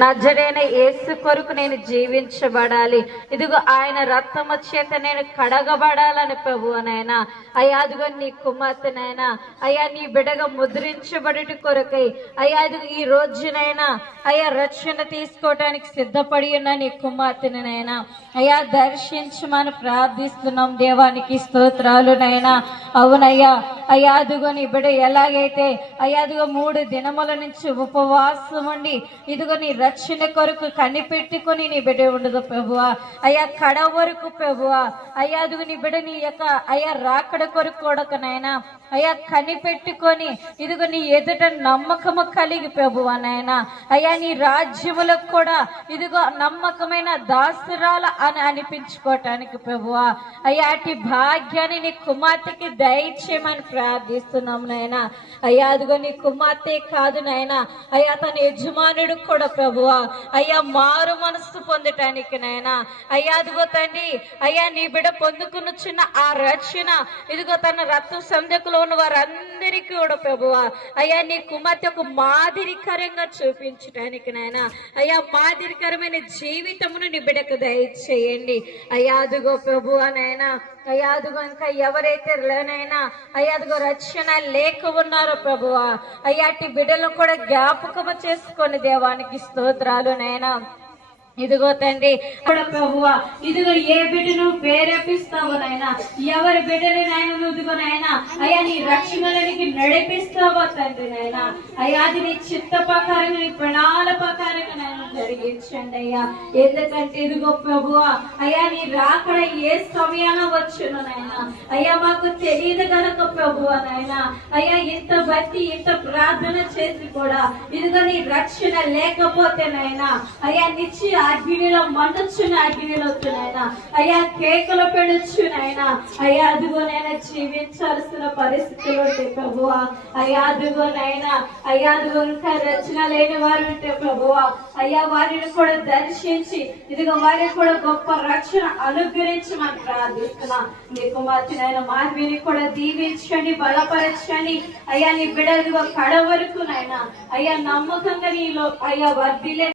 నజరేన యేసు కొరకు నేను జీవించబడాలి. ఇదిగో ఆయన రక్తము చేత నేను కడగబడాలని ప్రభువనైనా. అయ్యా అదిగో నీ కుమార్తెనైనా అయ్యా నీ బిడ్డగా ముద్రించబడి కొరకై అయ్యా అదిగో ఈ రోజునైనా అయ్యా రక్షణ తీసుకోవటానికి సిద్ధపడి ఉన్న నీ కుమార్తెనైనా అయ్యా దర్శించమని ప్రార్థిస్తున్నాం. దేవానికి స్తోత్రాలునైనా. అవునయ్యా అయ్యా అదిగో నీ బిడ్డ ఎలాగైతే అయ్యా అదిగో 3 దినముల నుంచి ఉపవాసం ఉండి ఇదిగో నీ రక్షణ కొరకు కనిపెట్టుకొని నీ బిడ్డ ఉండదు ప్రభువా. అయ్యా కడ వరకు ప్రభువా అయ్యా అదిగో నీ బిడ్డ నీ యొక్క అయ్యా రాకడ కొరకు కొడకనైనా అయ్యా కనిపెట్టుకొని ఇదిగో నీ ఎదుట నమ్మకము కలిగి ప్రభువా నాయనా అయ్యా నీ రాజ్యములకు కూడా ఇదిగో నమ్మకమైన దాసురాల అని అనిపించుకోవటానికి ప్రభువా అయ్యా అటు భాగ్యాన్ని నీ కుమార్తెకి దయచేయమని ప్రార్థిస్తున్నాం నాయనా. అయ్యా అదిగో నీ కుమార్తె కాదు నాయనా అయ్యా తన యజమానుడు కూడా ప్రభువా అయ్యా మారు మనస్సు పొందటానికి నాయనా అయ్యా అదిగో తండ్రి అయ్యా నీ బిడ్డ పొందుకున్న ఆ రక్షణ ఇదిగో తన రక్త సంధ్యకులో ఉన్న వారందరికీ కూడా ప్రభువా అయ్యా నీ కుమార్తె ఒక మాదిరికరంగా చూపించటానికి నాయనా అయ్యా మాదిరికరమైన జీవితమును నీ బిడ్డకు దయచేయండి. అయ్యా అదిగో ప్రభువా నాయనా అయ్యా అదిగో ఇంకా ఎవరైతే లేనైనా అయ్యా అదిగో రక్షణ లేక ఉన్నారో ప్రభువా అయ్యా అట్టి బిడ్డలు కూడా జ్ఞాపకము చేసుకొని దేవానికి స్తోత్రాలు నైనా. ఇదిగో తండ్రి కూడా ప్రభువా ఇదిగో ఏ బిడ్డను ప్రేరేపిస్తావు నాయనా ఎవరి బిడ్డని నాయన ఇదిగోనైనా అయ్యా నీ రక్షణలోనికి నడిపిస్తావో తండ్రి నాయనా అయ్యా అది నీ చిత్త ప్రకారంగా నీ ప్రణాళ ప్రకారంగా నాయన జరిగించండి అయ్యా. ఎందుకంటే ఇదిగో ప్రభువా అయ్యా నీ రాకడ ఏ సమయాన వచ్చును నాయనా అయ్యా మాకు తెలియదు గనక ప్రభువా నాయనా అయ్యా ఇంత బట్టి ఇంత ప్రార్థన చేసి కూడా ఇదిగో నీ రక్షణ లేకపోతే నాయనా అయ్యా నిశ్చయ అగ్నిలో మండొచ్చున అగ్నిలో వచ్చునైనా అయ్యా కేకలు పెడొచ్చునైనా అయ్యా అదిగోనైనా జీవించాల్సిన పరిస్థితులు ఉంటే ప్రభువా అయ్యా అదిగోనైనా అయ్యా అదిగో ఇంకా రచన లేని వారు ఉంటే ప్రభువా అయ్యా వారిని కూడా దర్శించి ఇదిగో వారికి కూడా గొప్ప రక్షణ అనుగ్రహించి మనం ప్రార్థిస్తున్నా. నీ కుమార్తెనైనా మాధవిని కూడా దీవించండి బలపరచండి అయ్యా నీ బిడ్డ ఇదిగో కడ వరకు నైనా అయ్యా నమ్మకంగా నీలో అయ్యా వర్ధిలే